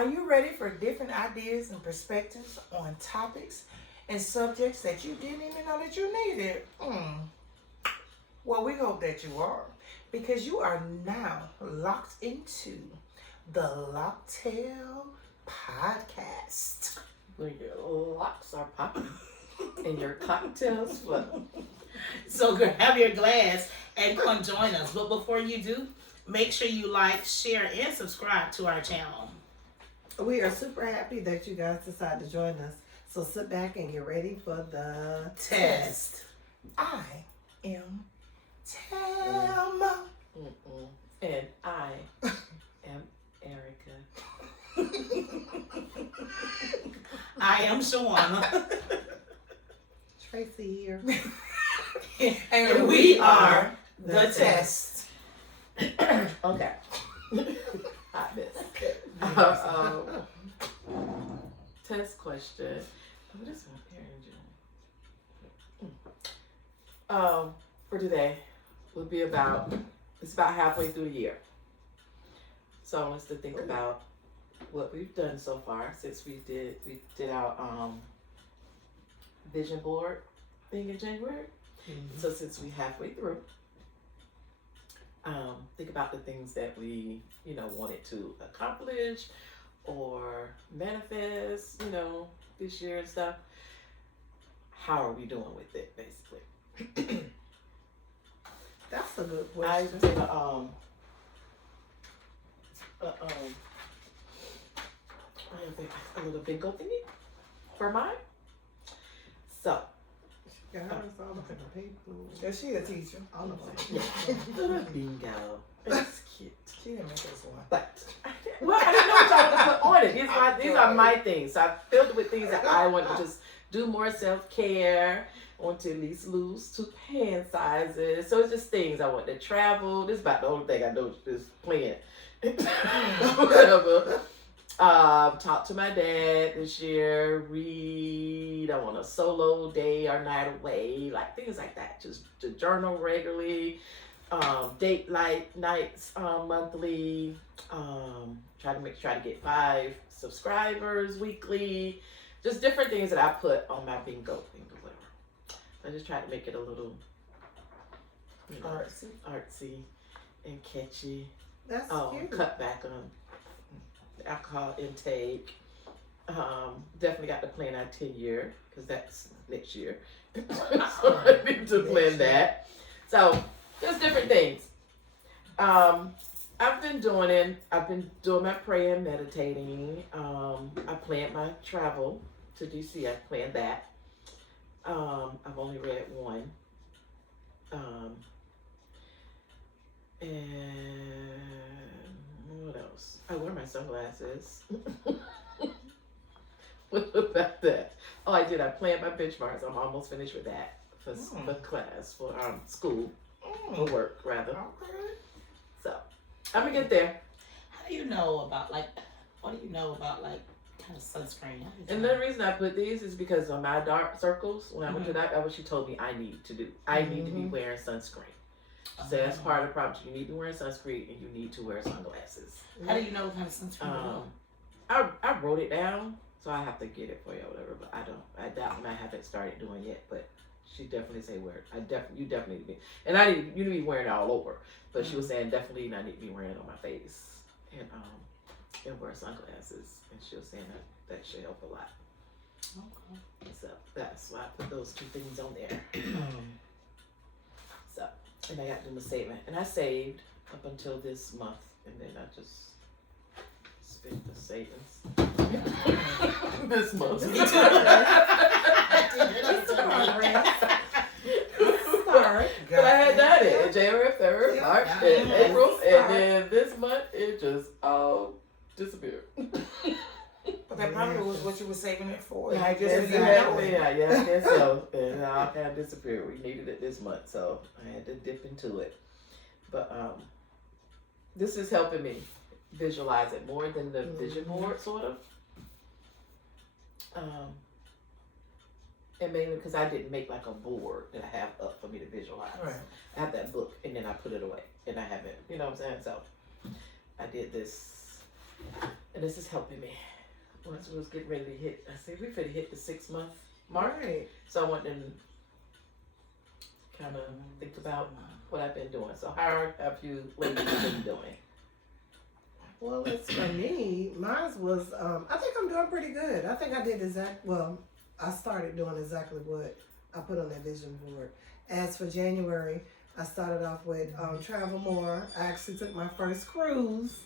Are you ready for different ideas and perspectives on topics and subjects that you didn't even know that you needed? Well, we hope that you are, because you are now locked into the LOC'DTAILS podcast. When your locks are popping and your cocktails flow. So grab your glass and come join us. But before you do, make sure you like, share, and subscribe to our channel. We are super happy that you guys decided to join us. So sit back and get ready for the Test. I am Thelma. And I am Erica. I am Shawana. Tracy here. And we are the test. Okay. Hot mess. Test question. What is my parent? For today will be it's about halfway through the year. So I want us to think about what we've done so far since we did our vision board thing in January. So since we halfway through, think about the things that we, wanted to accomplish or manifest, this year and stuff. How are we doing with it, basically? That's a good I question. did a little bingo thingy for mine. So, Got hers all up in the paper. Yeah, she a teacher. All of them. little bingo. It's cute. She didn't make us one. But, well, I didn't know what y'all to put on it. These are my things. So I filled it with things that I want to just do more self-care. I want to at least lose 2 hand sizes. So it's just things. I want to travel. This is about the only thing I know is playing. Whatever. Talk to my dad this year. Read. I want a solo day or night away. Like things like that. Just to journal regularly. Date nights monthly. Try to get 5 subscribers weekly. Just different things that I put on my bingo whatever. I just try to make it a little artsy and catchy. That's cute. Cut back on alcohol intake. Definitely got to plan our 10-year because that's next year. So I need to plan that. So just different things. I've been doing my praying, meditating. I planned my travel to DC. I planned that. I've only read one. And what else? I wear my sunglasses. What about that? Oh, I did. I planned my benchmarks. I'm almost finished with that for class, for school, for work, rather. Okay. So, I'm going to get there. How do you know about what do you know about kind of sunscreen? And the reason I put these is because on my dark circles, when I went to that, what she told me I need to do. I need to be wearing sunscreen. So that's part of the problem. You need to be wearing sunscreen and you need to wear sunglasses. How do you know what kind of sunscreen you want? I wrote it down, so I have to get it for you or whatever, but I haven't started doing yet, but she definitely say wear it. You definitely need to be, and you need to be wearing it all over, but she was saying definitely I need to be wearing it on my face and wear sunglasses, and she was saying that should help a lot. Okay. So that's why I put those 2 things on there. So, and I got to do my statement, and I saved up until this month, and then I just spent the savings this month. But I had done it in January, February, March, and April, and then this month it just all disappeared. But that probably was what you were saving it for. I You just guess didn't know it. I guess so. And it all kind of disappeared. We needed it this month, so I had to dip into it. But this is helping me visualize it more than the vision board, sort of. And mainly because I didn't make like a board that I have up for me to visualize. Right. I have that book and then I put it away and I haven't, you know what I'm saying? So I did this And this is helping me. Once we was getting ready to hit, I said, we finna hit the 6-month mark. Right. So I want to kind of think about what I've been doing. So how have you ladies been doing? Well, it's for me. Mine was. I think I'm doing pretty good. I think I did I started doing exactly what I put on that vision board. As for January, I started off with travel more. I actually took my first cruise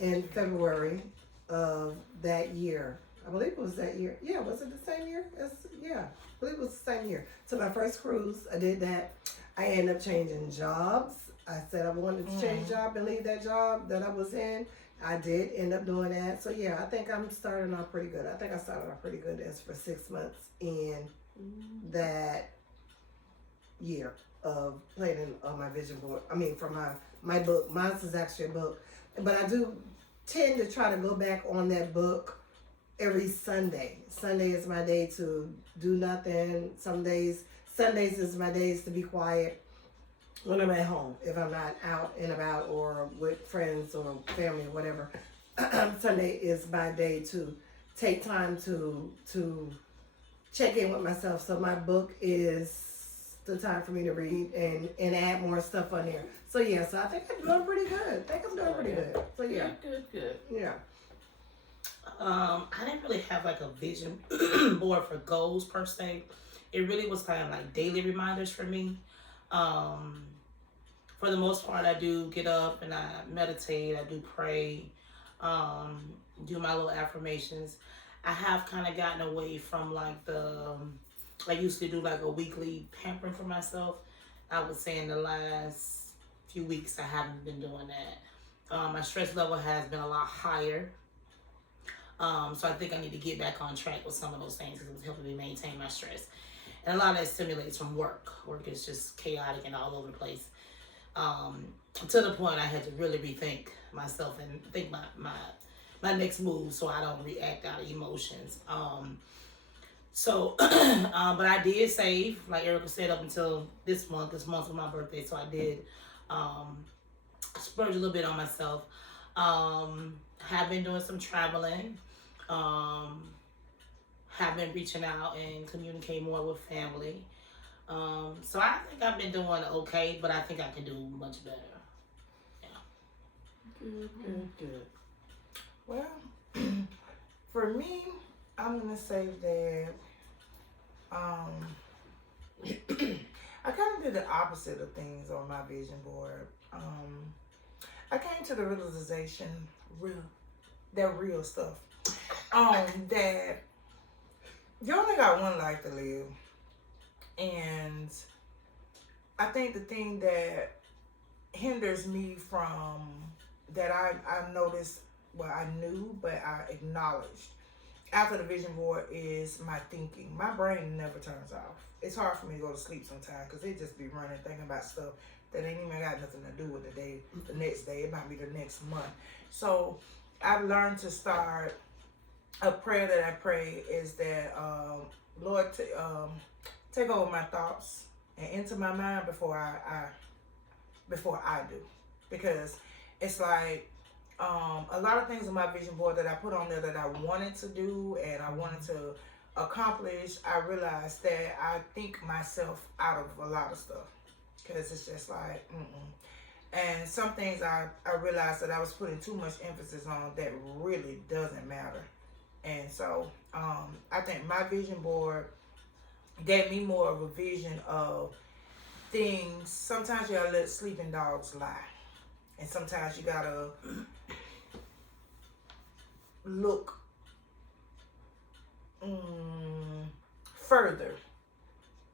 in February of that year. I believe it was that year. Yeah, was it the same year? Yeah, I believe it was the same year. So my first cruise, I did that. I ended up changing jobs. I said I wanted to change job and leave that job that I was in. I did end up doing that. So yeah, I think I'm starting off pretty good. I think I started off pretty good as for 6 months in that year of planning on my vision board. I mean, for my book. Mine is actually a book. But I do tend to try to go back on that book every Sunday. Sunday is my day to do nothing. Sundays is my days to be quiet when I'm at home. If I'm not out and about or with friends or family or whatever, Sunday is my day to take time to check in with myself. So my book is the time for me to read and add more stuff on there. So yeah, so I think I'm doing pretty good. So yeah. Good. Yeah. I didn't really have like a vision board for goals per se. It really was kind of like daily reminders for me. For the most part, I do get up and I meditate. I do pray. Do my little affirmations. I have kind of gotten away from like I used to do like a weekly pampering for myself. I would say in the last few weeks, I haven't been doing that. My stress level has been a lot higher. So I think I need to get back on track with some of those things because it was helping me maintain my stress. And a lot of that stimulates from work. Work is just chaotic and all over the place. To the point I had to really rethink myself and think my next move so I don't react out of emotions. But I did save, like Erica said, up until this month. This month was my birthday, so I did splurge a little bit on myself. Have been doing some traveling. Have been reaching out and communicate more with family. So I think I've been doing okay, but I think I can do much better. Yeah. Good. Well, for me, I'm gonna say that I kind of did the opposite of things on my vision board. I came to the realization, real stuff, that you only got one life to live. And I think the thing that hinders me from that I noticed, well, I knew, but I acknowledged after the vision board is my thinking. My brain never turns off. It's hard for me to go to sleep sometimes because it just be running, thinking about stuff that ain't even got nothing to do with the next day. It might be the next month. So I've learned to start, a prayer that I pray is that, Lord, take over my thoughts and enter my mind before I do. Because it's like, a lot of things on my vision board that I put on there that I wanted to do and I wanted to accomplish, I realized that I think myself out of a lot of stuff. Because it's just like, And some things I realized that I was putting too much emphasis on that really doesn't matter. And so I think my vision board gave me more of a vision of things. Sometimes you gotta let sleeping dogs lie. And sometimes you gotta look further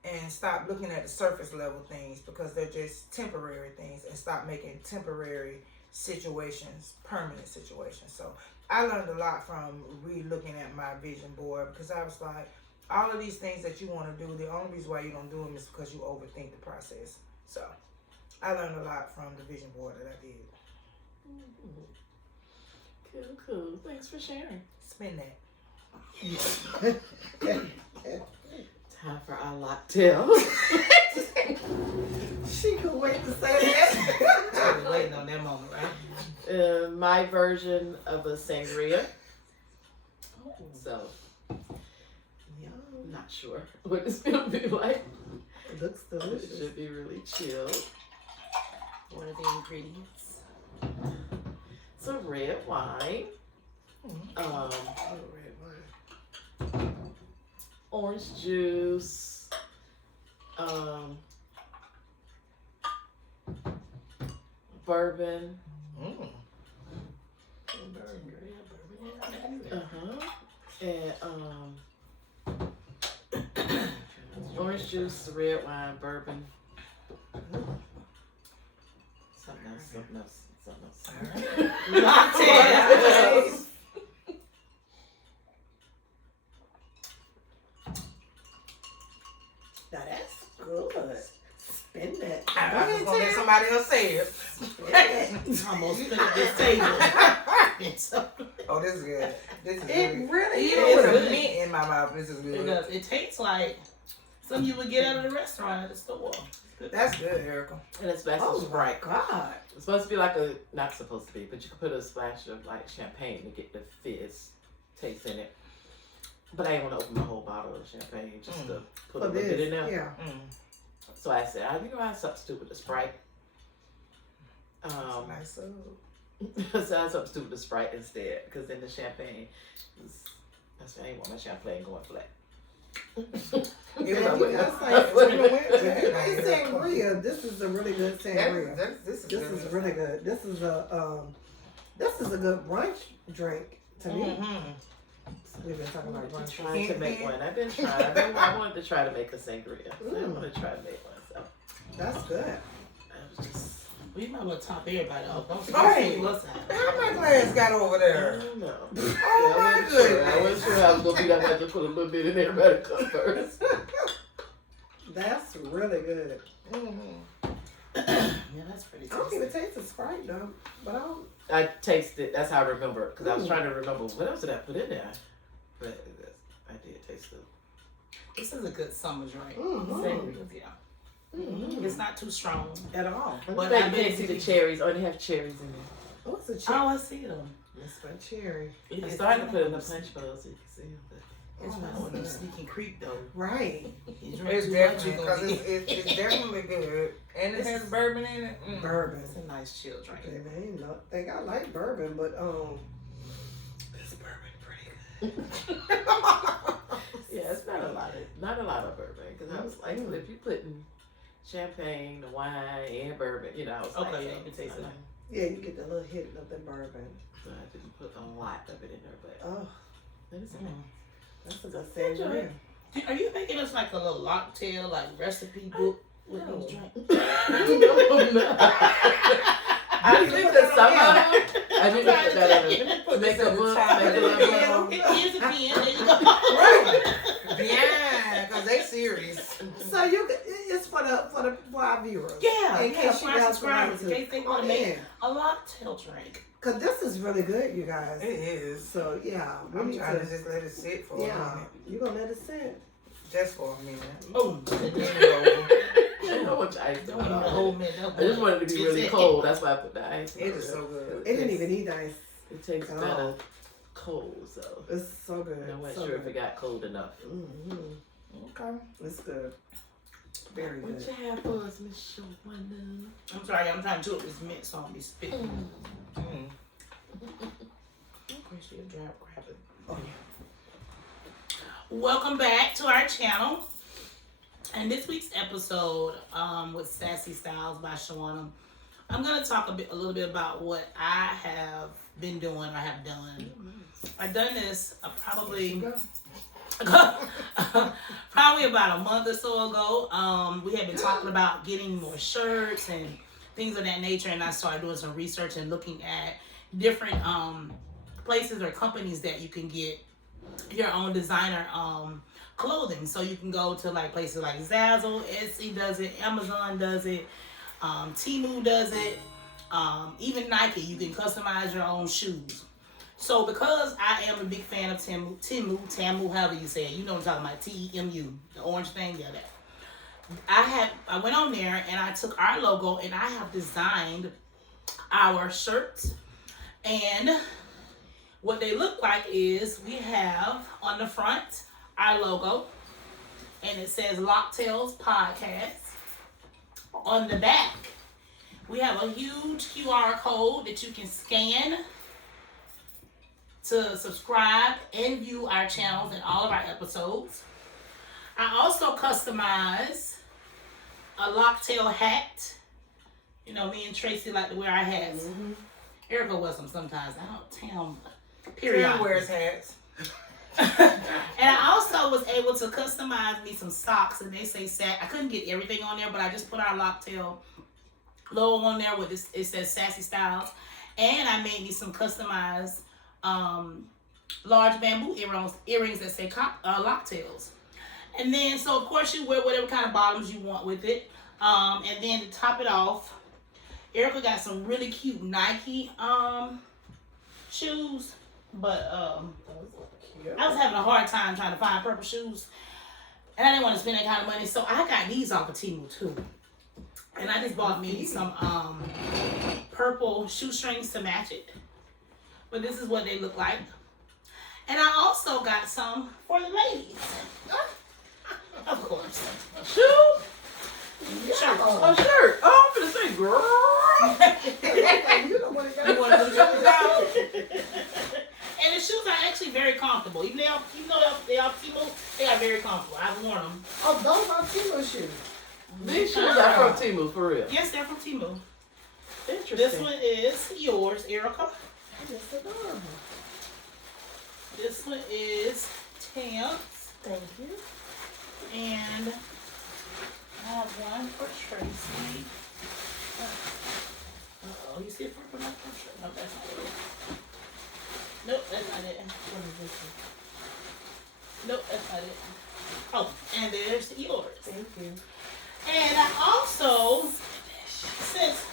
and stop looking at the surface level things because they're just temporary things, and stop making temporary situations permanent situations. So I learned a lot from re-looking at my vision board because I was like, all of these things that you want to do, the only reason why you don't do them is because you overthink the process. So I learned a lot from the vision board that I did. Cool. Thanks for sharing. Spin that. Time for our LOC'DTAILS. She could wait to say that. I was waiting on that moment, right? My version of a sangria. So, Yum. I'm not sure what it's gonna be like. It looks It delicious. should be really chilled. What are the ingredients? Some red wine. Oh, red wine. Orange juice, bourbon, and orange juice, red wine, bourbon. Something else. LOC'DTAILS. Now that's good. Spin that. I was gonna let somebody else say it. Almost finished this table. Oh, this is good. This is It good. really It It's is. a mint in my mouth. This is It good. does. It tastes like something you would get out of the restaurant at the store. That's good, Erica. And it's best Oh of Sprite. God. It's supposed to be like a, not supposed to be, but you can put a splash of like champagne to get the fizz taste in it. But I ain't want to open my whole bottle of champagne just to put a little bit in there. Yeah. So I said, I think I'll substitute with the Sprite. Nice. So I substitute with the Sprite instead, because then the champagne, that's why I ain't want my champagne going flat. It Yeah, was that's like, like- when it went If you to like sangria, this is a really good sangria. This This is really good. This is a good brunch drink to me. Mm-hmm. We've been talking about I'm brunch. trying to make one. I've been trying. I wanted to try to make a sangria. I want to try to make one. So That's good. I was just, We might want to top everybody off. Don't Right. forget what's happening. How my glass got over I there? don't know. Oh I my wasn't sure. I goodness. wasn't sure I was gonna be. I had to put a little bit in everybody cup first. That's really good. Mm-hmm. Yeah, that's pretty I don't even tasty. taste the Sprite though, but I'll. I tasted. That's how I remember it, because I was trying to remember what else did I put in there. But I did taste it. This is a good summer drink. Mhm. Sangria, yeah. Mm-hmm. It's not too strong. At all. But But I I can't bet see if the you- cherries. Oh, they have cherries in there. Oh, it's a cherry. Oh, I see them. It's my cherry. I started to put in the punch bowl so you can see them. It's not one of them sneaking creep though. Right. You drink It's too much, definitely you're because gonna be. it's definitely good, and it has bourbon in it. Mm. Bourbon. It's a nice chill drink. Okay, they ain't not think I like bourbon, but this bourbon pretty good. Yeah, it's not a lot of bourbon, because I was like, well, if you putting champagne, wine, and bourbon, you know, I was Okay, like, yeah, you can taste it. Yeah, you get the little hit of the bourbon. So I didn't put a lot of it in there, but Oh, it's that's a good sangria. Are you making us like a little LOC'DTAIL, like recipe book with No. these drinks? No, I'm not. I think that some of them, I didn't put that on it. Put Make this a at the book, top make of a the little video. book. It is a pen. There you go. Right. Yeah, because they serious. So you, it's for our viewers. Yeah, In yeah, case for you our guys subscribers, in want case they to. want to make Yeah. a LOC'DTAIL drink. Cause this is really good, you guys. It is. So yeah, we I'm need trying to just let it sit for a yeah, minute. you gonna let it sit. Just for a minute. Boom. Then it's I know what ice Don't even hold me. I just wanted it to be really cold. That's why I put the ice. over. It is so good. It didn't even need ice. It tastes at better all. cold, so It's so good. I wasn't so sure if good. it got cold enough. Okay. It's good. Very What good. you have for us, Miss Shawana? I'm sorry, I'm trying to do it with this mint so I'll be spitting. Mm. Appreciate you grab it. Oh, Welcome back to our channel. And this week's episode with Sassy Styles by Shawana, I'm going to talk a little bit about what I have been doing or have done. I've done this probably about a month or so ago. We had been talking about getting more shirts and things of that nature, and I started doing some research and looking at different places or companies that you can get your own designer clothing. So you can go to like places like Zazzle, Etsy does it, Amazon does it, Temu does it, even Nike. You can customize your own shoes. So because I am a big fan of Tamu, however you say it, you know what I'm talking about, TEMU, the orange thing, yeah, that. I went on there and I took our logo and I have designed our shirts. And what they look like is we have on the front our logo and it says LOC'DTAILS Podcast. On the back, we have a huge QR code that you can scan to subscribe and view our channels and all of our episodes. I also customize a LOC'DTAIL hat. You know, me and Tracy like to wear our hats. Mm-hmm. Erica wears them sometimes. I don't tell Karen period. wears hats. And I also was able to customize me some socks, and they say I couldn't get everything on there, but I just put our LOC'DTAIL logo on there with this. It says Sassy Styles, and I made me some customized large bamboo earrings that say LOC'DTAILS. And then, so of course you wear whatever kind of bottoms you want with it. And then to top it off, Erica got some really cute Nike shoes, but I was having a hard time trying to find purple shoes, and I didn't want to spend that kind of money, so I got these off of Temu too. And I just bought me some purple shoestrings to match it. But this is what they look like. And I also got some for the ladies. Of course. Shoe? Shirt. Oh, shirt. Oh, I'm finna say, girl. You don't want to You want to put your shoes out? And the shoes are actually very comfortable. Even though they are Temu, they are very comfortable. I've worn them. Oh, those are Timo shoes. These shoes are from Temu, for real. Yes, they're from Temu. Interesting. This one is yours, Erica. That's adorable. This one is Tam's. Thank you. And I have one for Tracy. Uh-oh, you see it for my shirt? No, that's not it. Nope, that's not it. What is this one? Nope, that's not it. Oh, and there's yours. Thank you. And I also, since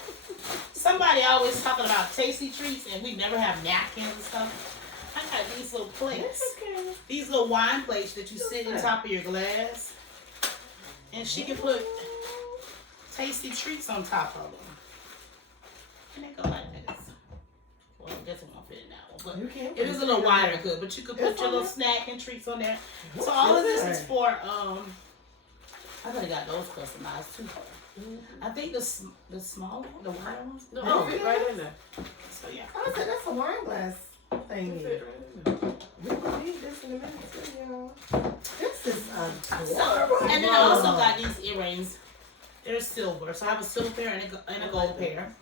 somebody always talking about tasty treats and we never have napkins and stuff, I got these little plates. Okay. These little wine plates that you sit on top of your glass. And she can put tasty treats on top of them. And they go like this. Well, I guess it won't fit in that one. You But can. it is a little wider good. But you could put It's your on little there. snack and treats on there. So all of this is for, I could have got those customized too. I think the small one, the wider ones. No, No. it fit right in there. So yeah. I said that's a wine glass It thingy. fit right in there. We can eat this in a minute too, y'all. This is adorable. And then I also got these earrings. They're silver. So I have a silver pair and a gold pair.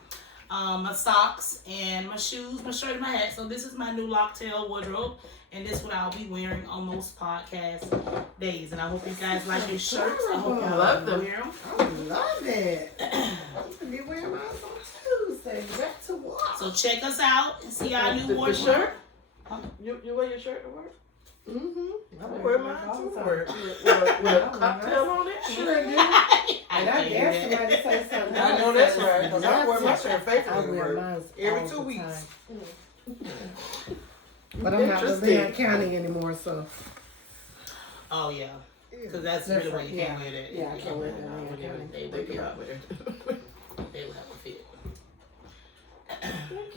My socks and my shoes, my shirt and my hat. So this is my new LOC'DTAIL wardrobe. And this is what I'll be wearing on most podcast days. And I hope you guys like these shirts. I hope I y'all love them. wear them. I love it. I'm gonna be wearing mine on Tuesday. Back to work. So check us out and see our new The wardrobe. shirt? You wear your shirt to work? Mm-hmm. I wear mine too. Work. With a cocktail on it? Sure do. I And I do dare that. somebody to say something. I know that's right, because I wear my shirt I faithfully to wear work. mine Every all 2 the weeks. time. But I'm not with Leon County anymore, so. Oh yeah. Because that's really where you can't wear that. Yeah, I can't wear that in When Leon County. they They would get out there. they would have a fit.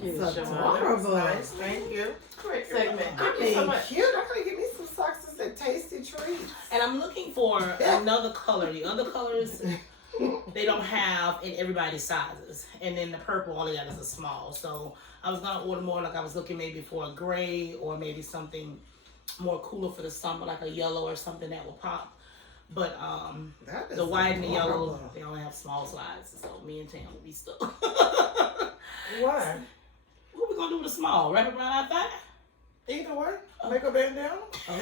It's Shemar. adorable. Nice, thank you. Great segment. I Thank you so mean, much. cute. I'm gonna get me some socks that say tasty treats. And I'm looking for another color. The other colors they don't have in everybody's sizes. And then the purple all they got is a small. So I was gonna order more, like I was looking maybe for a gray or maybe something more cooler for the summer, like a yellow or something that will pop. But That is the white and the yellow, adorable. they only have small sizes. So me and Tam will be stuck. Why? What we gonna do with the small? Wrap it around our thigh? Either way, make a bandana. I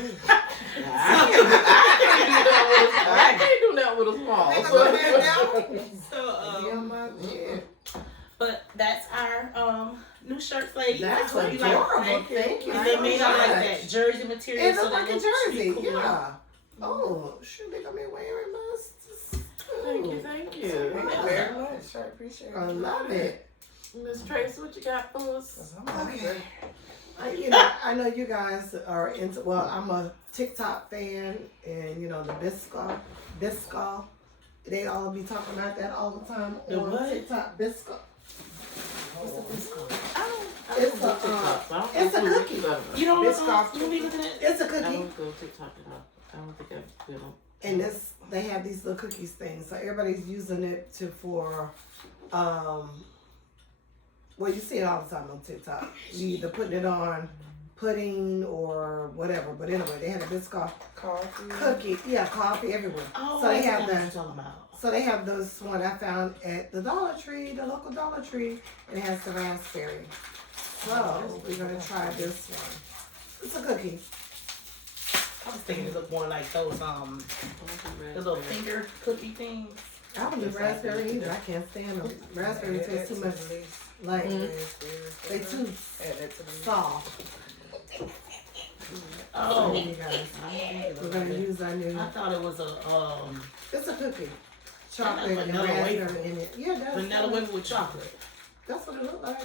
can't do that with a small. Make a bandana. So Yeah, my yeah. but that's our new shirts, ladies. That's I hope you like adorable. them. Thank you. And they made out like so that much. jersey material. It so looks like they a look jersey. cooler. Yeah. Oh, shoot, they got me wearing mine. Thank you, thank you. Thank you very much. I appreciate it. I love it. Miss Tracy, what you got for us? 'Cause I'm hungry. I know you guys are into. Well, I'm a TikTok fan, and the Biscoff. They all be talking about that all the time The on what? TikTok. Biscoff. What's a Biscoff? It's don't go TikTok, so I don't it's a know cookie. who You don't look Biscoff. on, you be looking at It's a I cookie, don't go TikTok enough. I don't think I've been on. and they have these little cookies things. So everybody's using it for. Well, you see it all the time on TikTok. You either putting it on pudding or whatever. But anyway, they had a Biscoff Coffee. cookie. Yeah, coffee everywhere. Oh, So they have that's what the- I'm talking about. So they have this one I found at the Dollar Tree, the local Dollar Tree, and it has the raspberry. So we're gonna try this one. It's a cookie. I was thinking it looked more like those the little finger cookie things. I don't do raspberry either. I can't stand them. Raspberry tastes too much like they too soft. Oh, You guys, we're gonna use our new. I thought it was a It's a cookie. Chocolate and vanilla raspberry wafer. in it. Yeah, that's vanilla wafer with chocolate. That's what it looked like.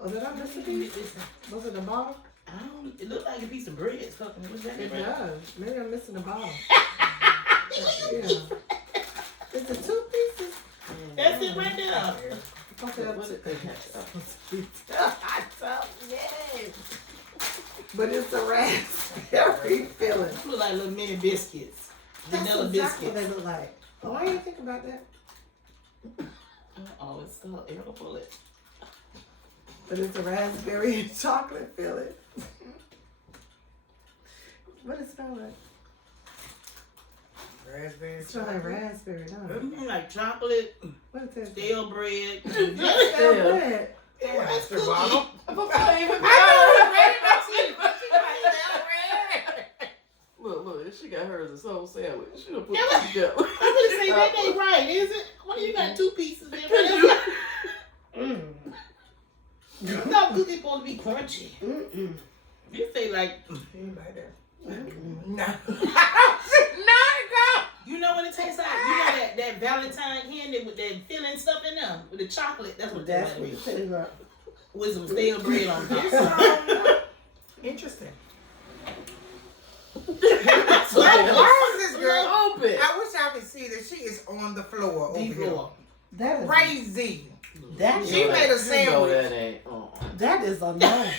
Oh, did I miss a piece? Was it the bottom? It looked like a piece of bread. Something. Was that It bread? does. Maybe I'm missing the bottom. Yeah. It's the two pieces. That's it right there. Okay, What did they have? I told you. But it's a raspberry filling. Look like little mini biscuits. That's Vanilla exactly what biscuits. they look like. Oh, I didn't think about that. Oh, it's still it'll pull it. But it's a raspberry and chocolate filling. What does it smell like? Raspberry. It smells like raspberry, don't it? Like chocolate, What is that? stale bread. Stale bread. Yeah, That's the cookie. bottom. Look, she got hers a soul sandwich. She done put Yeah, it together. I'm gonna say that ain't right, is it? Why you got two pieces there? No, cookie supposed to be crunchy. Mm-mm. You say like, Anybody there? Mm-mm. No. you know what it tastes like? You know that Valentine candy with that filling stuff in there with the chocolate. That's what That's that what is. it tastes like. With some stale bread on It's top. interesting. That's what it is. Why is this girl Open. I wish I could see that she is on the floor over The here. floor. That is Crazy. that She is, made a You know sandwich. that ain't. that is a no.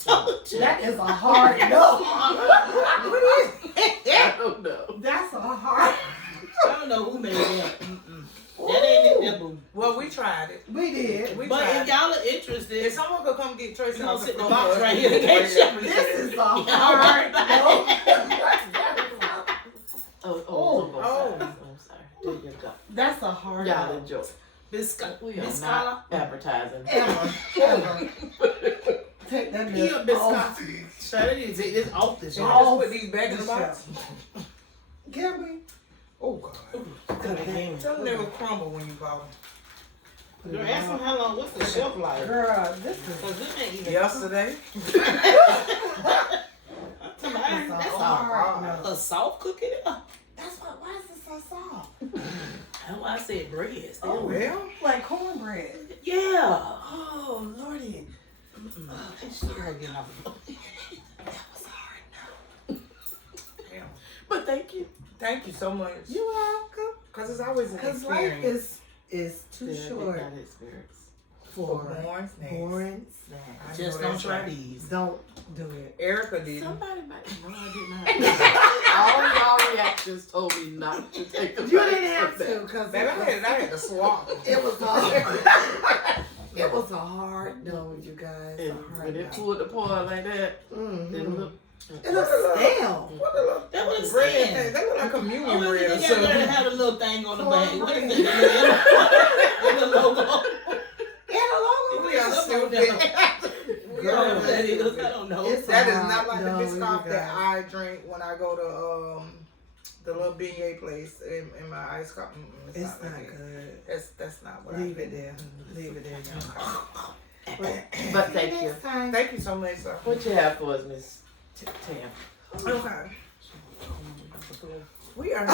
Told you. That is a hard no. What is I don't know. That's a hard. I don't know who made that. Mm-mm. That ain't it, that boo. Well, we tried it. We did. We But tried if it. y'all are interested, If someone could come get Tracy You on gonna the sit in the floor, box right here. This is a hard no. Oh, I'm sorry. There you go. That's a hard Y'all no. enjoy. Biscuit. We are Biscola. not advertising. Ever. Take that Here, bitch biscuit. off. So I need to take this off the Can shelf. I just put these back in the box? Can we? Oh, God. Girl, Tell them they will crumble when you bought ask them how long, what's the shelf life? Girl, this is. Because this ain't them. even. Yesterday. That's a all. hard no. A soft cookie? That's why is it so soft? That's why I said bread. Oh, well. Like cornbread. Yeah. Oh, Lordy. It's still getting off. That was hard. Yeah. But thank you. Thank you so much. You're welcome. Because it's always an Because life experience. is too Yeah, short that experience. for boring snacks. boring I snacks. Just know don't that's try right. these. Don't do it. Erica did. Somebody might. No, I did not. All y'all reactions told me not to take the. You bites didn't have of that. to because Baby, I had to swap. it was hard. It was a hard no, you guys. And A when hard they no. pulled the apart like that, Mhm. then look. It looks stale. What the little That what I'm bread saying. thing? They look like communion Only bread or thing they got something. to have a little thing on the bag. What is Cornbread. that? The logo. And a logo. We are Something stupid. We Girl, are that is, stupid. I don't know. It's That is hard not like the no, Biscoff you that guys. I drink when I go to the little beignet place in my ice coffee. It's like not that. good. That's not what Leave I it there. Leave it there, y'all. But thank you. Next time. Thank you so much, sir. What you have for us, Miss Tam? Okay. We are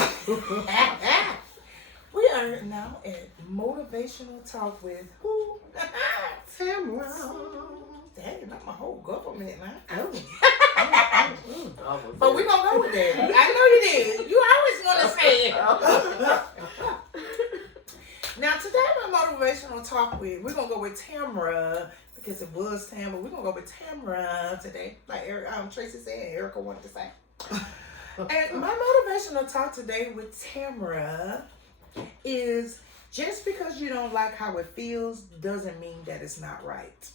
we are now at motivational talk with who? Tamara. Dang, not my whole government now. Oh. But we're going to go with that. I know you did. You always want to say it. Now, today, my motivational talk we're going to go with Tamara, because it was Tamara. We're going to go with Tamara today, like Tracy said, and Erica wanted to say. And my motivational talk today with Tamara is, just because you don't like how it feels doesn't mean that it's not right.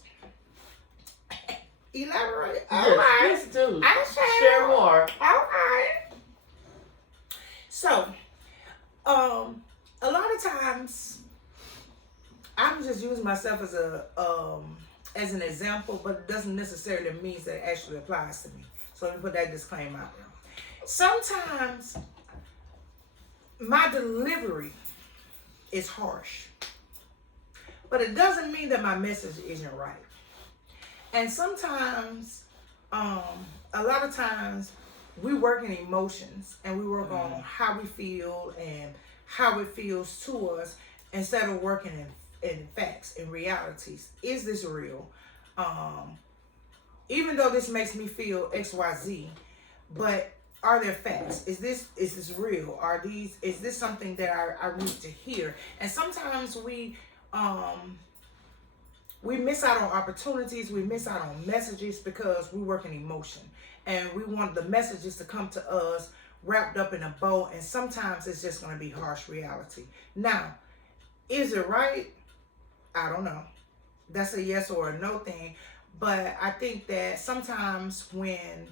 Elaborate. All right. Yes, do. I Share more. All right. So, a lot of times, I'm just using myself as an example, but it doesn't necessarily mean that it actually applies to me. So let me put that disclaimer out there. Sometimes my delivery is harsh, but it doesn't mean that my message isn't right. And sometimes, a lot of times, we work in emotions and we work on how we feel and how it feels to us instead of working in facts and realities. Is this real? Even though this makes me feel XYZ, but are there facts? Is this real? Is this something that I need to hear? And sometimes we miss out on opportunities, we miss out on messages because we work in emotion. And we want the messages to come to us wrapped up in a bow, and sometimes it's just going to be harsh reality. Now, is it right? I don't know. That's a yes or a no thing. But I think that sometimes when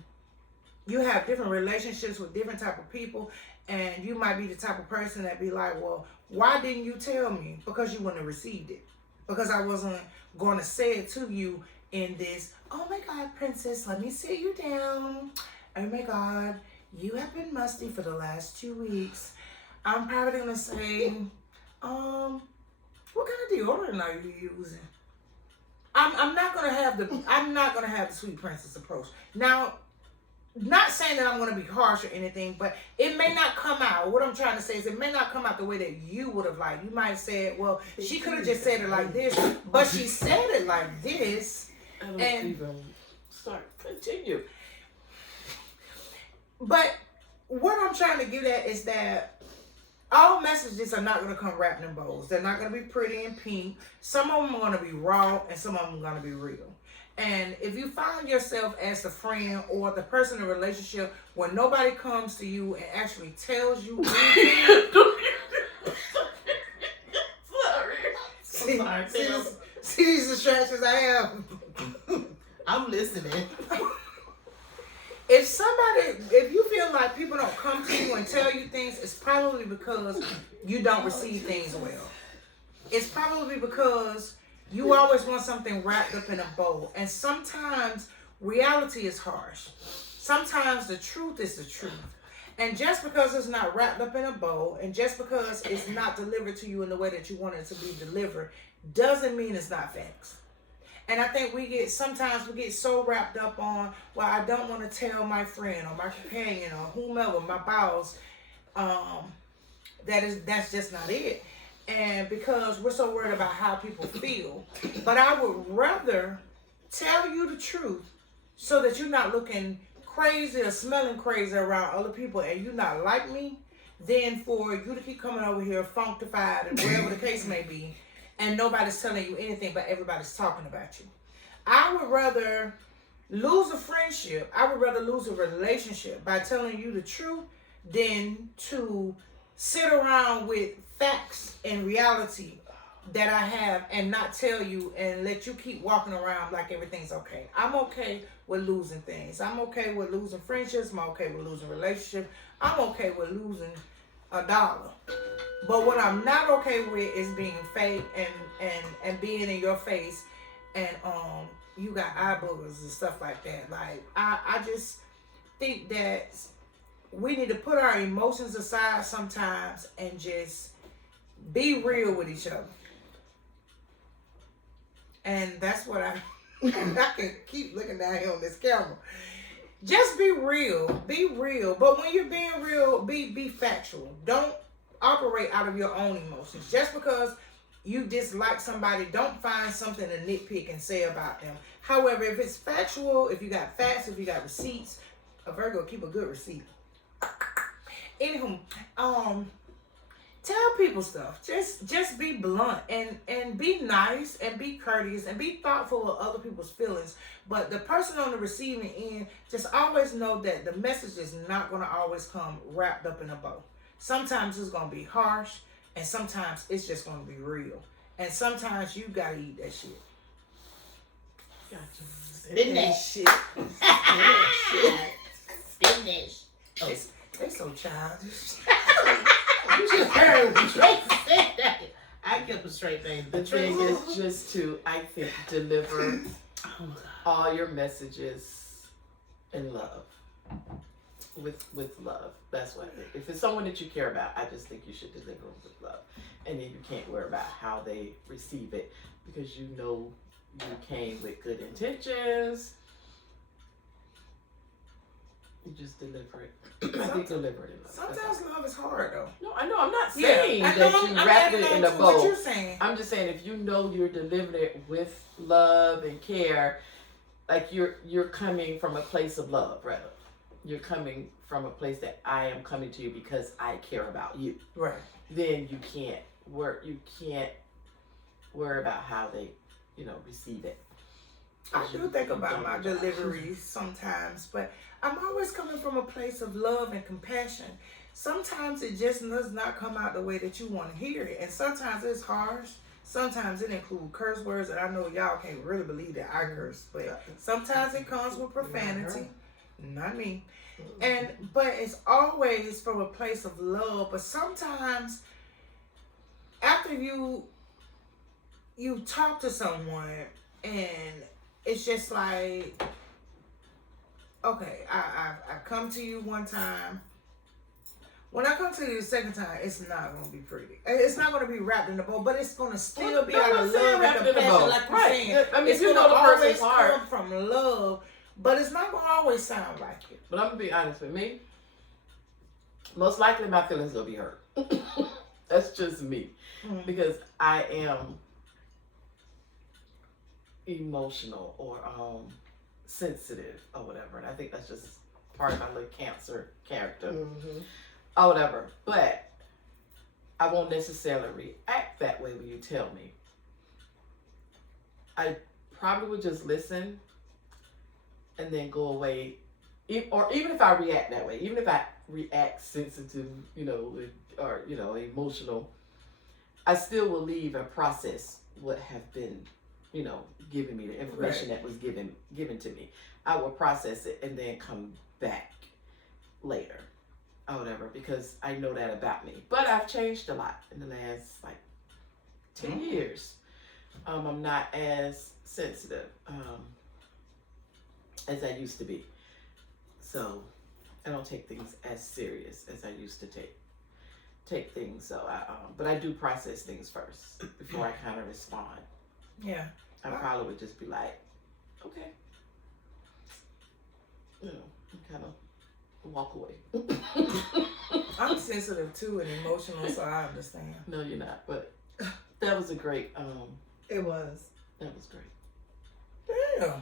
you have different relationships with different type of people, and you might be the type of person that be like, well, why didn't you tell me? Because you wouldn't have received it. Because I wasn't going to say it to you in this, oh my God, princess, let me sit you down. Oh my God, you have been musty for the last 2 weeks. I'm probably going to say, what kind of deodorant are you using? I'm not gonna have the sweet princess approach. Now, not saying that I'm gonna be harsh or anything, but it may not come out. What I'm trying to say is it may not come out the way that you would have liked. You might say it, well, she could have just said it like this, but she said it like this. I don't even start. Continue. But what I'm trying to get at is that all messages are not going to come wrapped in bows. They're not going to be pretty and pink. Some of them are going to be raw and some of them are going to be real. And if you find yourself as the friend or the person in a relationship where nobody comes to you and actually tells you anything, Sorry. see these distractions I have. I'm listening. If you feel like people don't come to you and tell you things, it's probably because you don't receive things well. It's probably because you always want something wrapped up in a bow. And sometimes reality is harsh. Sometimes the truth is the truth. And just because it's not wrapped up in a bow, and just because it's not delivered to you in the way that you want it to be delivered, doesn't mean it's not facts. And I think sometimes we get so wrapped up on, well, I don't want to tell my friend or my companion or whomever, my boss, that's just not it. And because we're so worried about how people feel. But I would rather tell you the truth so that you're not looking crazy or smelling crazy around other people and you not like me, than for you to keep coming over here functified and whatever the case may be, and nobody's telling you anything, but everybody's talking about you. I would rather lose a friendship, I would rather lose a relationship by telling you the truth than to sit around with facts and reality that I have and not tell you and let you keep walking around like everything's okay. I'm okay with losing things. I'm okay with losing friendships. I'm okay with losing relationships. I'm okay with losing $1. But what I'm not okay with is being fake and being in your face and you got eye boogers and stuff like that. Like I just think that we need to put our emotions aside sometimes and just be real with each other. And that's what I can keep looking down here on this camera. Just be real. Be real. But when you're being real, be factual. Don't operate out of your own emotions. Just because you dislike somebody, don't find something to nitpick and say about them. However, if it's factual, if you got facts, if you got receipts, a Virgo keep a good receipt. Anywho, tell people stuff. Just be blunt and be nice and be courteous and be thoughtful of other people's feelings. But the person on the receiving end, just always know that the message is not going to always come wrapped up in a bow. Sometimes it's going to be harsh, and sometimes it's just going to be real. And sometimes you got to eat that shit. Finish. Finish. They so childish. You just heard me straight say that. I kept it straight, baby. The thing is just to, I think, deliver Oh my God. all your messages in love. With love. That's what I think. If it's someone that you care about, I just think you should deliver them with love. And then you can't worry about how they receive it because you know you came with good intentions. You just deliver it. I think deliver it in love. Sometimes love is hard though. No, I know. I'm not saying that you wrap it in a bow. What you're saying. I'm just saying if you know you're delivering it with love and care, like you're coming from a place of love, rather. You're coming from a place that I am coming to you because I care about you. Right. Then you can't worry about how they, receive it. I do think about my deliveries sometimes, but I'm always coming from a place of love and compassion. Sometimes it just does not come out the way that you want to hear it. And sometimes it's harsh. Sometimes it includes curse words, and I know y'all can't really believe that I curse, but sometimes it comes with profanity. Not me. But it's always from a place of love. But sometimes after you talk to someone and it's just like, okay, I come to you one time. When I come to you the second time, it's not going to be pretty. It's not going to be wrapped in a bow, but it's going to still be out of love and compassion, like you're saying. I mean, It's you going know to the always person's heart. come from love, but it's not going to always sound like it. But I'm going to be honest with me. Most likely my feelings will be hurt. That's just me. Mm-hmm. Because I am emotional or sensitive or whatever. And I think that's just part of my little Cancer character. Mm-hmm. Or whatever. But I won't necessarily react that way when you tell me. I probably would just listen and then go away. Or even if I react that way, even if I react sensitive, or emotional, I still will leave and process what have been, given me, the information that was given to me. I will process it and then come back later or whatever, because I know that about me. But I've changed a lot in the last 10 years. I'm not as sensitive as I used to be. So I don't take things as serious as I used to take things. So but I do process things first before I kind of respond. Yeah. I probably would just be like, okay, kind of walk away. I'm sensitive too and emotional, so I understand. No, you're not. But that was a great. It was. That was great. Yeah.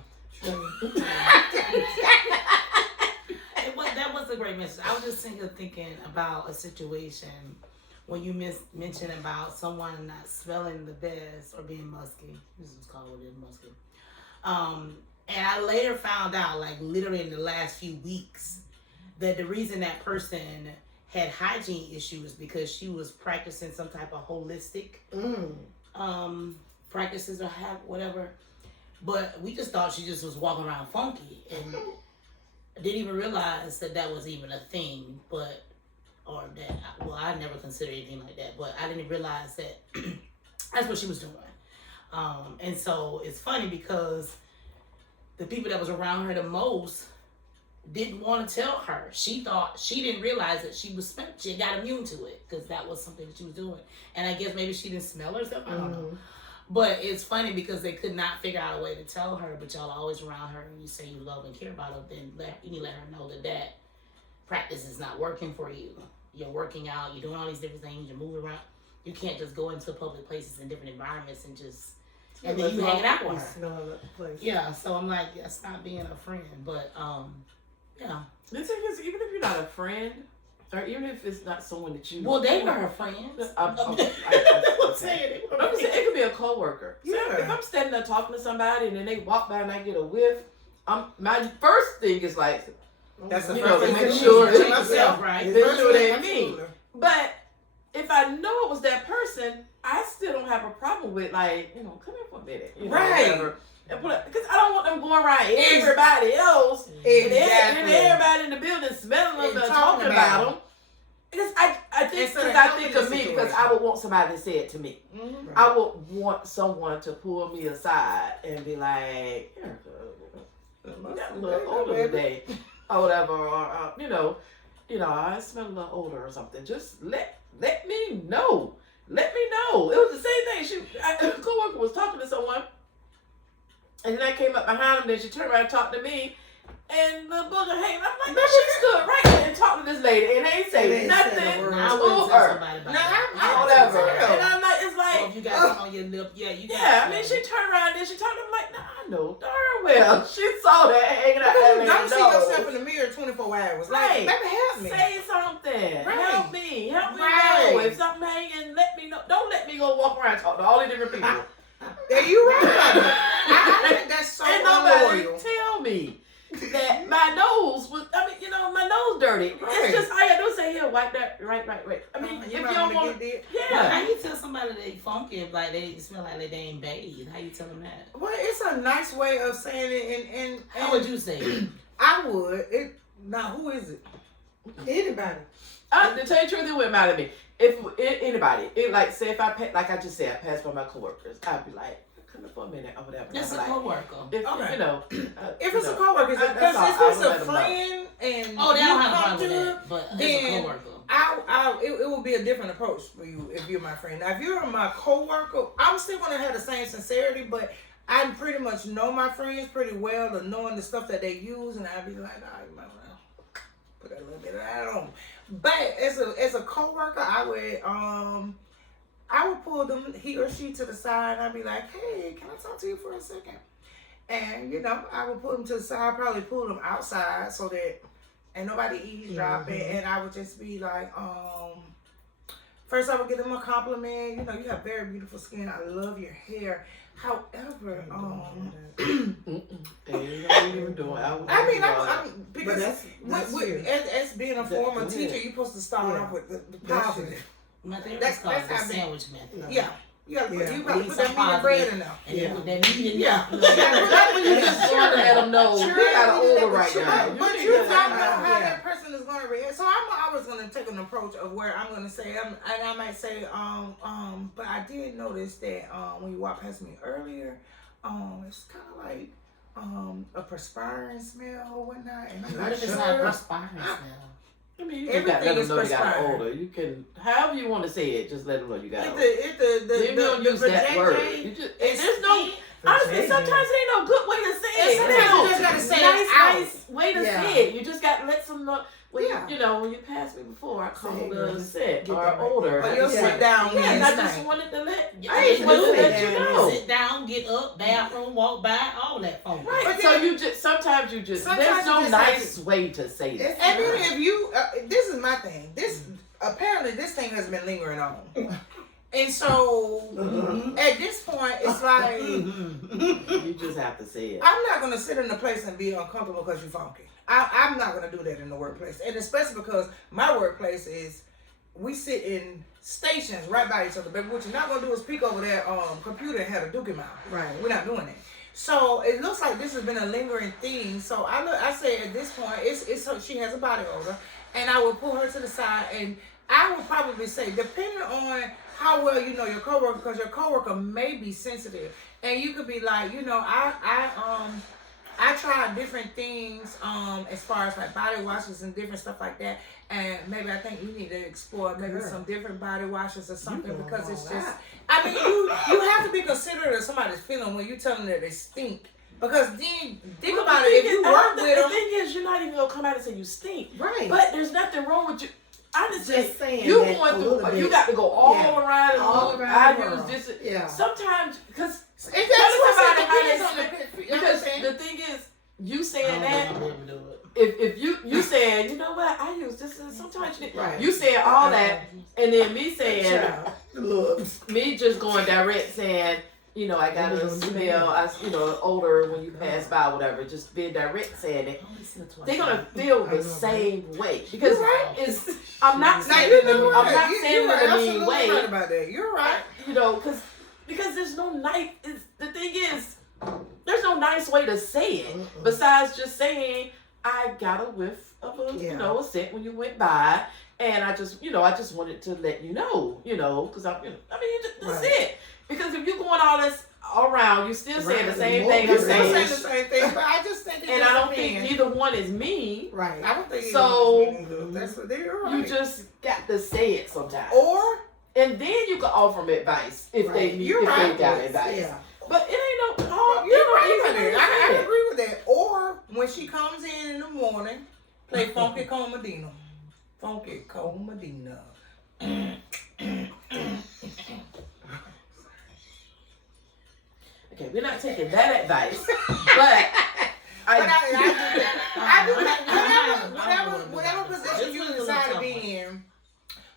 That was a great message. I was just thinking about a situation when you mentioned about someone not smelling the best or being musky. This is called what it is, musky. And I later found out, literally in the last few weeks, that the reason that person had hygiene issues because she was practicing some type of holistic practices or whatever. But we just thought she just was walking around funky and didn't even realize that was even a thing. I never considered anything like that, but I didn't realize that that's what she was doing. And so it's funny because the people that was around her the most didn't want to tell her. She didn't realize that she got immune to it because that was something that she was doing. And I guess maybe she didn't smell herself. I don't know. But it's funny because they could not figure out a way to tell her, but y'all are always around her and you say you love and care about her, then you need to let her know that practice is not working for you. You're working out, you're doing all these different things, you're moving around. you can't just go into public places and different environments and just and then you hanging out with her. Smelling up the place. Yeah, so I'm like, yeah, stop being a friend. But yeah. The thing is, even if you're not a friend, or even if it's not someone that you Well, they were her friends. I'm I'm saying saying I'm just saying it could be a coworker. So Yeah. if I'm standing there talking to somebody and then they walk by and I get a whiff, my first thing is like, That's the You first know, thing make that sure you that- myself, right. Make sure it ain't Absolutely. me. But if I know it was that person, I still don't have a problem with like, come here for a minute, Right. whatever. Because I don't want them going around everybody else and Exactly. everybody in the building smelling them And and talking talking about about them. Because I think Instead of because I helping think the of me because situation. I would want somebody to say it to me. Mhm. I would want someone to pull me aside and be like, Erica, you got a little older today, or whatever, or I smell a little older or something. Just let me know. Let me know. It was the same thing. A coworker was talking to someone, and then I came up behind him. Then she turned around and talked to me, and the booger hanging. I'm like, no, she stood right there and talked to this lady, and ain't say They ain't said nothing a word. I to wouldn't tell her. somebody about Nah, that. Whatever. Yeah. And I'm like, it's like. Well, if you got something on your lip, yeah, you got Yeah, I mean, she turned around and she talked to me like, nah, I know darn well. She saw that hanging out Because that you don't see lady's yourself nose. in the mirror 24 hours. Like, Right. baby, help me. Say something. Right. Help me. Help me Right. know. If something hanging, let me know. Don't let me go walk around and talk to all the different people. Yeah, you right about it. I think that's so And nobody unloyal. tell me that my nose was, my nose dirty. Right. It's just, all you do is say, here, wipe that, right. I mean, if you might don't wanna want get there. Well, yeah. how you tell somebody they funky if like they smell like they ain't bathed? How you tell them that? Well, it's a nice way of saying it, and How would you say it? I would. Now, who is it? Anybody. To tell you the truth, it wouldn't matter to me. If anybody, like say if I like I just said, I passed by my coworkers, I'd be like, come here for a minute or whatever. That's I'd a be like, coworker. if Okay. If you it's a know, coworker, that's because all. if I it's would a let 'em know. friend and Oh, they you don't have a come problem with to that, but as a then coworker. it will be a different approach for you if you're my friend. Now, if you're my coworker, I'm still gonna have the same sincerity, but I pretty much know my friends pretty well, and knowing the stuff that they use, and I'd be like, all right, man, put a little bit of that on. But as a coworker, I would pull them, he or she, to the side, and I'd be like, hey, can I talk to you for a second? And I would pull them to the side, probably pull them outside so that ain't nobody eavesdropping, and I would just be like, first I would give them a compliment. You have very beautiful skin. I love your hair. However, because as being a former teacher, you're supposed to start off with the positive. My therapist That's calls it the how sandwich method. Yeah. You gotta Yeah. put that meat and bread in there. And then with that meat in Yeah. there. You just want to let them know you got an older right now. But you don't know how that person is going to react. So I'm always going to take an approach of where I'm going to say, and I might say, but I did notice that when you walked past me earlier, it's kind of like a perspiring smell or whatnot. And I'm What not if it's sure. not perspiring smell? I mean, you can let Everything them is know you got perspiring. older. You can, however you want to say it, just let them know you got older. You don't use that word. You just, there's no. Honestly, sometimes it ain't no good way to say it. Sometimes you just gotta say it out. nice way to Yeah. say it. You just got to let some know. When Yeah. when you passed me before, I called Say it, the just sit get or that right. older. Or I you'll just sit wanted- down Yeah, when and it's I just nice. wanted to let. Yeah, I they just wanted to do. let you know. Sit down, get up, bathroom, walk by, all that phone. Right. But So then- you just sometimes Sometimes there's no you just have nice way to say that. And even if you, this is my thing. Apparently this thing has been lingering on, and so at this point, it's like You just have to say it. I'm not gonna sit in a place and be uncomfortable because you're funky. I'm not gonna do that in the workplace, and especially because my workplace is we sit in stations right by each other. But what you're not gonna do is peek over that computer and have a dookie mouth. Right. We're not doing that. So it looks like this has been a lingering thing. So I say at this point, it's her, she has a body odor, and I will pull her to the side, and I would probably say, depending on how well you know your coworker, because your coworker may be sensitive, and you could be like, I tried different things as far as like body washes and different stuff like that, and maybe I think you need to explore maybe some different body washes or something, because it's just, I mean, you have to be considerate of somebody's feeling when you tell them that they stink. Because then, think about it, if you work with the them. thing is, you're not even gonna come out and say you stink. Right. But there's nothing wrong with you. I understand. Just saying You that going a little through. bit. You got to go all Yeah. around. All look. around the I world. use this. Yeah. Sometimes because That's what's somebody it how depends they on spend- the because the thing is, you I saying don't that. think I'll be able to do it. If you saying, you know what, I use this, and sometimes you, Right. you saying all that, and then me saying, Child, look. me just going direct saying, you know, I got We a gonna do smell, you know, odor when you pass by, whatever. Just being direct saying it, they're gonna feel I the know, same way because right. it's. I'm not Now saying you it in know a- what? I'm not saying it in a mean way. Right about that. You're right. You know, because there's no nice. The thing is, there's no nice way to say it besides just saying I got a whiff of a Yeah. you know, a scent when you went by, and I just wanted to let you know, because that's Right. it. Because if you're going all this all around, you still saying the Right. same More thing You're I'm still saying, saying the same thing, but I just think it and just I don't think depends. neither one is mean. Right. I don't think So, either one is mean either. That's what they're right. You just got to say it sometimes, or and then you can offer them advice if they Right. need, You're if right. they got advice. Yeah. But it ain't no hard. you're ain't no right easy about way to that. say I it. agree with that. Or when she comes in the morning, play Funky Cold Medina. Funky Cold Medina. Okay, we're not taking that advice, but I do I whatever position This you was a little decide to tough be one. in.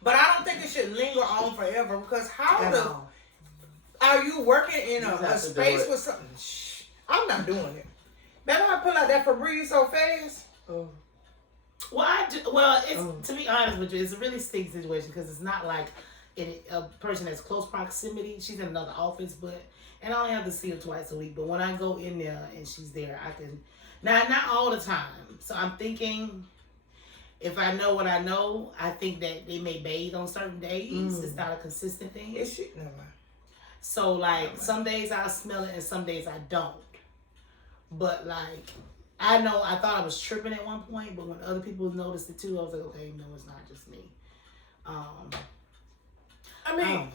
But I don't think it should linger on forever because how At the all. are you working in You a have to do space it. with something? Shh, I'm not doing it. Remember I pull out that Febreze so fast? Oh. Well, it's Oh. to be honest with you, it's a really sticky situation because it's not like a person that's close proximity. She's in another office, and I only have to see her twice a week. But when I go in there and she's there, I can not all the time. So I'm thinking, if I know what I know, I think that they may bathe on certain days. It's not a consistent thing. It's shit. Never mind. So like some days I'll smell it and some days I don't. But like I know I thought I was tripping at one point, but when other people noticed it too, I was like, okay, no, it's not just me. I mean,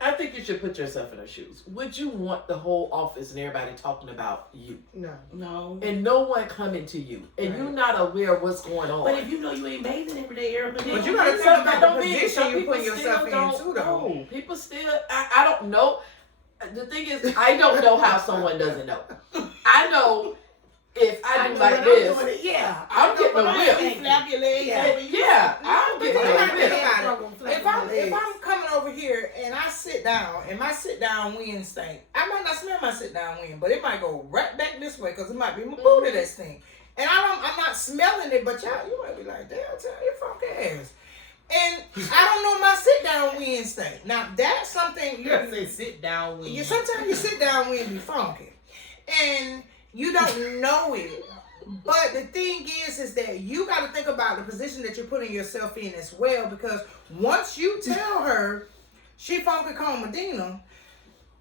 I think you should put yourself in her shoes. Would you want the whole office and everybody talking about you No. and no one coming to you and Right. you're not aware of what's going on? But if you know you ain't bathing every day, Erica, then But you gotta think Some- about don't the mean- position some you people put yourself still in don't too, though. know. People still, I don't know. The thing is, I don't know how someone doesn't know. I know if I do know like when this, I'm doing it, yeah. I'm getting a whip. you flap your legs Yeah. over you. Yeah, I'm But getting you a gotta think whip. about it. If I'm coming over here and I sit down and my sit down wind stink, I might not smell my sit down wind, but it might go right back this way because it might be my booty that stink. And I'm not smelling it, but y'all, you might be like, damn, tell your funky ass. And I don't know my sit down wind stink. Now that's something You gotta say sit down with you sometimes your sit down wind be funky. And you don't know it. But the thing is that you got to think about the position that you're putting yourself in as well, because once you tell her she funky Cold Medina,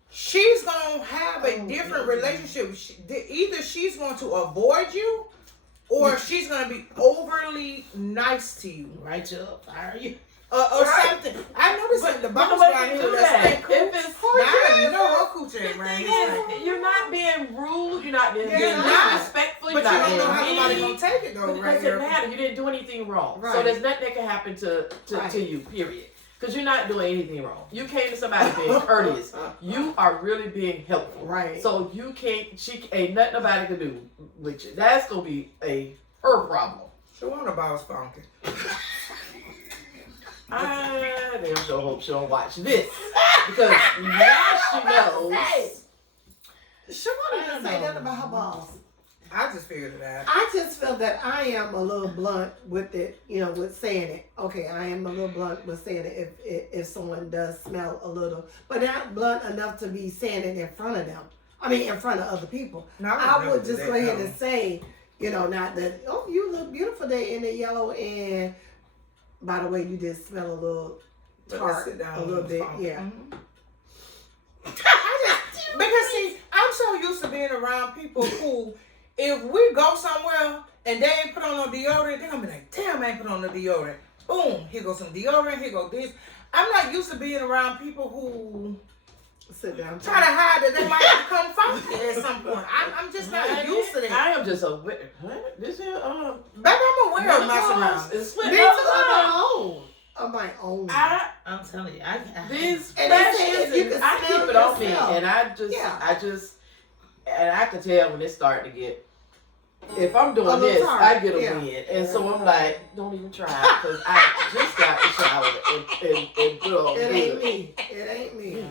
she's going to have a different relationship. Either she's going to avoid you or she's going to be overly nice to you. right you up, fire you. Or something. I noticed that the boss but around if you here do that that, stink cooch. if it's Now I know her cooch The ain't around thing here. is, you're not being rude, you're not being You're not. disrespectful, But you're you not don't know how being nobody mean. gonna take it though, But it right doesn't here. matter. You didn't do anything wrong. So Right. there's nothing that can happen to Right. you, period. Because you're not doing anything wrong. You came to somebody being courteous. You are really being helpful. Right. So ain't nothing nobody can do with you. That's going to be her problem. She want a boss funky. I damn sure hope she don't watch this. Because now she knows. She wanted to say that about her boss. I just figured it out. I just feel that I am a little blunt with it, with saying it. Okay, I am a little blunt with saying it if someone does smell a little, but not blunt enough to be saying it in front of them. I mean, in front of other people. No, I would do just that, go ahead no. and say, not that, oh, you look beautiful today in the yellow, and by the way, you did smell a little But tart, sit down a little and bit, funky. yeah. Because see, I'm so used to being around people who, if we go somewhere and they ain't put on no deodorant, they're gonna be like, damn, I ain't put on no deodorant. Boom, here goes some deodorant, here goes this. I'm not used to being around people who Sit down. Try to hide that they might become funky at some point. I'm just not used to that. I am just aware. This is Baby, I'm aware of messing around. It's split Me up too, around. on my own. I'm telling you, I These And they say flashes, if you can I keep smell it on me, yourself. and I can tell when it's starting to get. If I'm A doing little this, tired. I get a Yeah. win, and so I'm like, don't even try, because I just got the shower and put on It ain't good. me. It ain't me.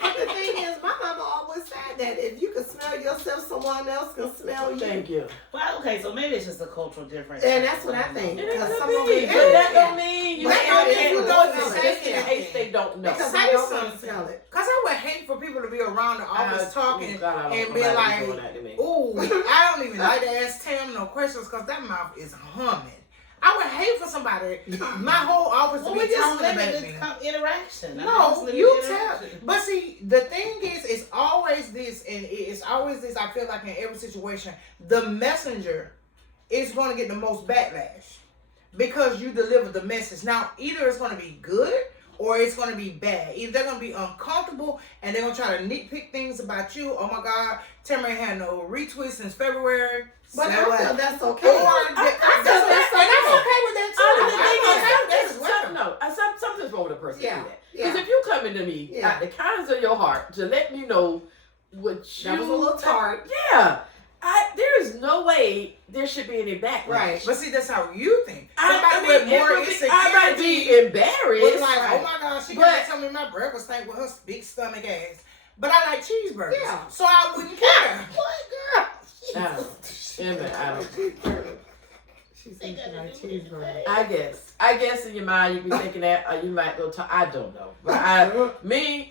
But the thing is, my mama always said that if you can smell yourself, someone else can smell you. Thank you. Well, okay, so maybe it's just a cultural difference. And that's what I think. It Because could some of be, it, but that don't mean you But that don't mean you don't know smell just in it. case they don't know. because Say I don't something. want to smell it. Cause I would hate for people to be around the office talking and be doing like, that to me. ooh, I don't even like to ask Tam no questions because that mouth is humming. I would hate for somebody, my whole office Well, to we be just talking about limit me. the interaction. No, you tell. But see, the thing is, it's always this, and it's always this. I feel like in every situation, the messenger is going to get the most backlash because you deliver the message. Now, either it's going to be good or it's going to be bad. Either they're going to be uncomfortable and they're going to try to nitpick things about you. Oh my God, Tamara ain't had no retweets since February. But So I what? feel that's okay. Or that's okay with that too. Something's wrong with a person. Yeah, Because yeah. if you coming to me Yeah. out the kindness of your heart to let me know what you That was a little tart. Yeah. There is no way there should be any backlash. Right. But see, that's how you think. I Somebody mean, with more I might insecurity be embarrassed. was like, oh my God, she But- can't tell me my breakfast stank with her big stomach ass. But I like cheeseburgers. Yeah. So I wouldn't care. I don't. She said she like cheeseburger. I guess in your mind you be thinking that, or you might go to. I don't know, but I'm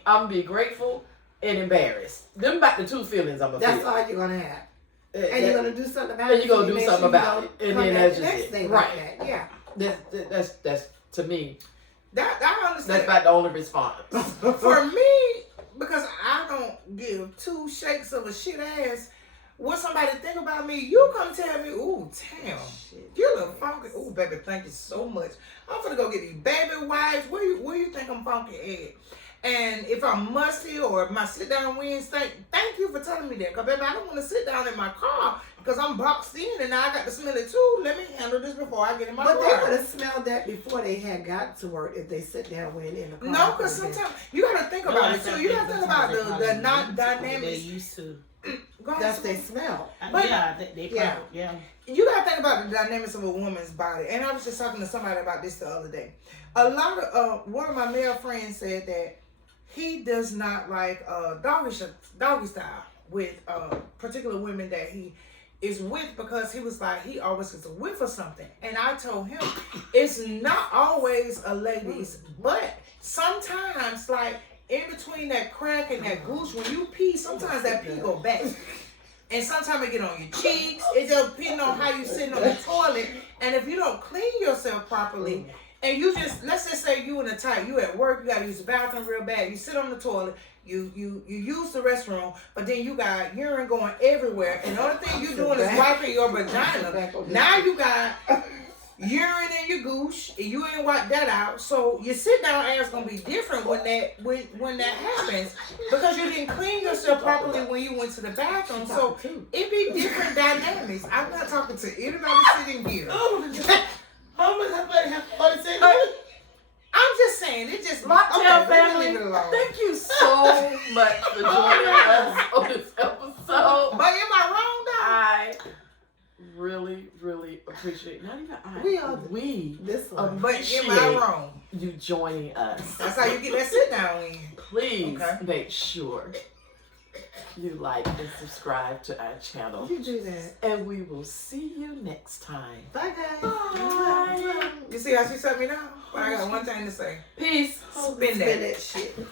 gonna be grateful and embarrassed. Them about the two feelings I'm gonna That's feel. all you're gonna have. And That- you're gonna do something about and it. you're gonna so do make something sure you about don't it. And come then back that's the just next it. day Right. like that. Yeah. That's to me. That I understand. That's about the only response. For me, because I don't give two shakes of a shit ass. What somebody think about me, you come tell me, ooh, Tam, you look funky. Ooh, baby, thank you so much. I'm gonna go get these baby wipes. Where you think I'm funky at? And if I'm musty or if my sit down wings stink, thank you for telling me that. Because, baby, I don't want to sit down in my car because I'm boxed in and now I got to smell it too. Let me handle this before I get in my But car. they would have smelled that before they had got to work if they sit down with in the car. No, because sometimes you got to think about it too. You got to think about the not They dynamics. used to. Go ahead, That's Samantha. they smell. But- Yeah, they Yeah. probably, yeah. You gotta think about the dynamics of a woman's body. And I was just talking to somebody about this the other day. A lot of one of my male friends said that he does not like doggy style with particular women that he is with because he was like he always gets a whiff or something. And I told him it's not always a lady's butt. Sometimes like in between that crack and that gooch, when you pee, sometimes that pee go back. And sometimes it get on your cheeks. It just depends on how you sitting on the toilet. And if you don't clean yourself properly, and you just, let's just say you in a tight, you at work, you gotta use the bathroom real bad. You sit on the toilet, you use the restroom, but then you got urine going everywhere. And the only thing you doing is wiping your vagina. Now you got urine in your gooch, and you ain't wiped that out. So your sit down ass gonna be different when that happens because you didn't clean yourself properly when you went to the bathroom. So it be different dynamics. I'm not talking to anybody sitting here. How much I have to say? I'm just saying it just Lockdown let me family, leave it alone. thank you so much for joining us on this episode. But am I wrong though? I really, really appreciate not even we This one. But am I wrong? you joining us. That's how you get that sit down in. Please Okay. make sure you like and subscribe to our channel. You do that. And we will see you next time. Bye, guys. Bye. You see how she set me down? But I got one thing to say. Peace. Spin that. Spin that shit.